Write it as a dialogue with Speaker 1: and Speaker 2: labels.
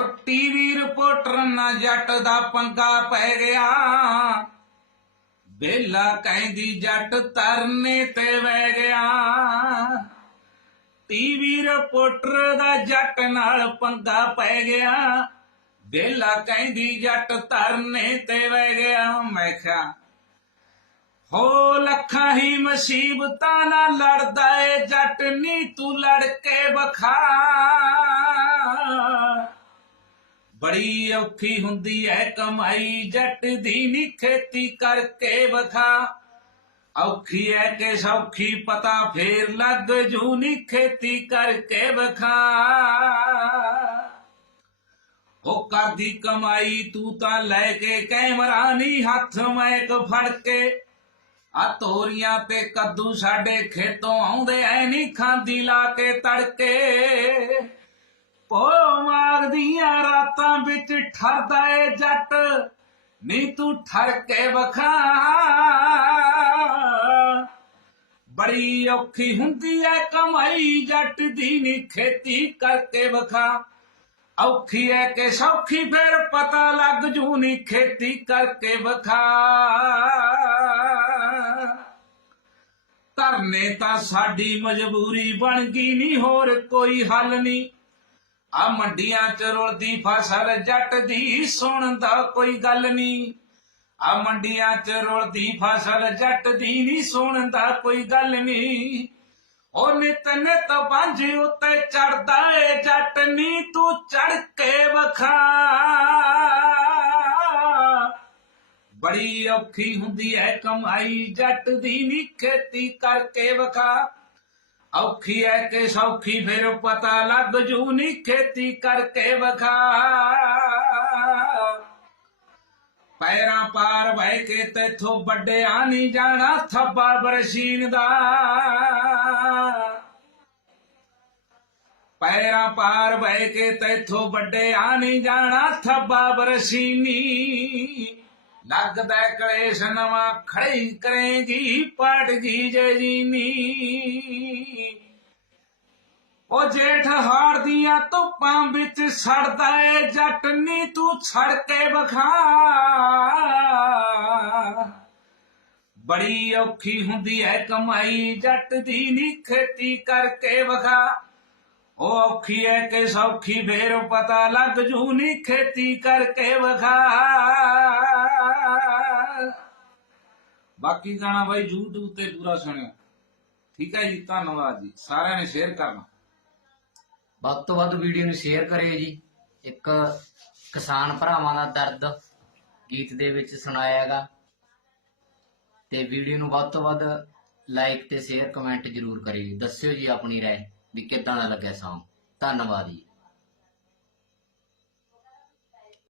Speaker 1: ਉਹ TV reporter ਨਾ ਜੱਟ ਦਾ ਪੰਗਾ ਪੈ ਗਿਆ। ਬੇਲਾ ਕਹਿੰਦੀ ਜੱਟ ਤਰਨੇ ਤੇ ਵਹਿ ਗਿਆ। ਟੀਵੀ ਰਿਪੋਰਟਰ ਦਾ ਜੱਟ ਨਾਲ ਪੰਗਾ ਪੈ ਗਿਆ। ਬੇਲਾ ਕਹਿੰਦੀ ਜੱਟ ਤਰਨੇ ਤੇ ਵਹਿ ਗਿਆ। ਮੈਂ ਕਿਹਾ, ਹੋ ਲੱਖਾਂ ਹੀ ਮੁਸੀਬਤਾਂ ਨਾਲ ਲੜਦਾ ਏ ਜੱਟ ਨੀ ਤੂੰ ਲੜ ਕੇ ਵਖਾ। ਬੜੀ ਔਖੀ ਹੁੰਦੀ ਐ ਕਮਾਈ, ਜੱਟ ਦੀ ਨੀ ਖੇਤੀ ਕਰਕੇ ਵਖਾ ਔਖੀ ਐ ਕਿ ਸੌਖੀ ਪਤਾ ਫੇਰ ਲੱਗ ਜੂ ਨੀ ਖੇਤੀ ਕਰਕੇ ਵਖਾ ਉਹ ਕਰਦੀ ਕਮਾਈ ਤੂੰ ਤਾਂ ਲੈ ਕੇ ਕੈਮਰਾ ਨਹੀਂ ਹੱਥ ਮੈਕ ਫੜ ਕੇ। ਆ ਤੋਰੀਆਂ ਤੇ ਕੱਦੂ ਸਾਡੇ ਖੇਤੋਂ ਆਉਂਦੇ ਐ ਨਹੀਂ ਖਾਂਦੀ ਲਾ ਕੇ ਤੜਕੇ। ਪੋ ਦੀਆਂ ਰਾਤਾਂ ਵਿੱਚ ਠਰਦਾ ਏ ਜੱਟ। ਨੀ ਤੂੰ ਠਰ ਕੇ ਵਖਾ। ਬੜੀ ਔਖੀ ਹੁੰਦੀ ਐ ਕਮਾਈ ਜੱਟ ਦੀ, ਨੀ ਖੇਤੀ ਕਰਕੇ ਵਖਾ। ਔਖੀ ਐ ਕਿ ਸੌਖੀ ਫਿਰ ਪਤਾ ਲੱਗ ਜੂ, ਨੀ ਖੇਤੀ ਕਰਕੇ ਵਖਾ। ਧਰਨੇ ਤਾਂ ਸਾਡੀ ਮਜਬੂਰੀ ਬਣ ਗਈ ਨਹੀਂ ਹੋਰ ਕੋਈ ਹੱਲ ਨਹੀਂ ਆ ਮੰਡੀਆਂ ਚ ਰੁਲਦੀ ਫਸਲ, ਜੱਟ ਦੀ ਸੁਣਦਾ ਕੋਈ ਗੱਲ ਨਹੀਂ। ਆ ਮੰਡੀਆਂ ਚ ਰੁਲਦੀ ਫਸਲ, ਜੱਟ ਦੀ ਨਹੀਂ ਸੁਣਦਾ ਕੋਈ ਗੱਲ ਨਹੀਂ। ਉਹ ਨਿਤ ਨਿਤ ਬੰਝ ਉੱਤੇ ਚੜਦਾ ਏ, ਜੱਟ ਨੀ ਤੂੰ ਚੜ ਕੇ ਵਖਾ। ਬੜੀ ਔਖੀ ਹੁੰਦੀ ਐ ਕਮਾਈ, ਜੱਟ ਦੀ ਨੀ ਖੇਤੀ ਕਰਕੇ ਵਖਾ। ਔਖੀ ਐ ਕਿ ਸੌਖੀ ਫਿਰ ਪਤਾ ਲੱਗ ਜੂ ਨੀ ਖੇਤੀ ਕਰਕੇ ਵਖਾ। ਪੈਰਾਂ ਪਾਰ ਵਹਿ ਕੇ ਤੇਥੋਂ ਵੱਡਿਆ ਨਹੀਂ ਜਾਣਾ, ਥੱਬਾ ਬਰਸ਼ੀਨ ਦਾ। ਪੈਰਾਂ ਪਾਰ ਵਹਿ ਕੇ ਤੇਥੋਂ ਵੱਡਿਆ ਨਹੀਂ ਜਾਣਾ, ਥੱਬਾ ਬਰਸ਼ੀਨੀ। ਲੱਗਦਾ ਕਲੇਸ਼ ਨਵਾਂ ਖੜੀ ਕਰੇਗੀ ਪੜ ਗਈ ਜਜੀਨੀ ਉਹ ਜੇਠ ਹਾਰ ਦੀਆਂ ਧੁੱਪਾਂ ਵਿੱਚ ਸੜਦਾ ਏ ਜੱਟ ਨੀ, ਤੂੰ ਛੜ ਕੇ ਵਖਾ। ਬੜੀ ਔਖੀ ਹੁੰਦੀ ਐ ਕਮਾਈ, ਜੱਟ ਦੀ ਨੀ ਖੇਤੀ ਕਰਕੇ ਵਖਾ। ਉਹ ਔਖੀ ਐ ਕਿ ਸੌਖੀ ਫੇਰ ਪਤਾ ਲੱਗ ਜੂ ਨੀ ਖੇਤੀ ਕਰਕੇ ਵਖਾ। ਬਾਕੀ ਗਾਣਾ ਬਾਈ YouTube ਤੇ ਪੂਰਾ ਸੁਣਿਓ। ਠੀਕ ਹੈ ਜੀ, ਧੰਨਵਾਦ ਜੀ। ਸਾਰਿਆਂ ਨੇ ਸ਼ੇਅਰ ਕਰਨਾ।
Speaker 2: ਵੱਧ ਤੋਂ ਵੱਧ ਵੀਡੀਓ ਨੂੰ ਸ਼ੇਅਰ ਕਰਿਓ ਜੀ। ਇੱਕ ਕਿਸਾਨ ਭਰਾਵਾਂ ਦਾ ਦਰਦ ਗੀਤ ਦੇ ਵਿੱਚ ਸੁਣਾਇਆ ਹੈਗਾ। ਤੇ ਵੀਡੀਓ ਨੂੰ ਵੱਧ ਤੋਂ ਵੱਧ ਲਾਈਕ ਤੇ ਸ਼ੇਅਰ ਕਮੈਂਟ ਜ਼ਰੂਰ ਕਰਿਓ ਦੱਸਿਓ ਜੀ ਆਪਣੀ ਰਾਏ ਵੀ ਕਿੱਦਾਂ ਦਾ ਲੱਗਿਆ Song ਧੰਨਵਾਦ ਜੀ।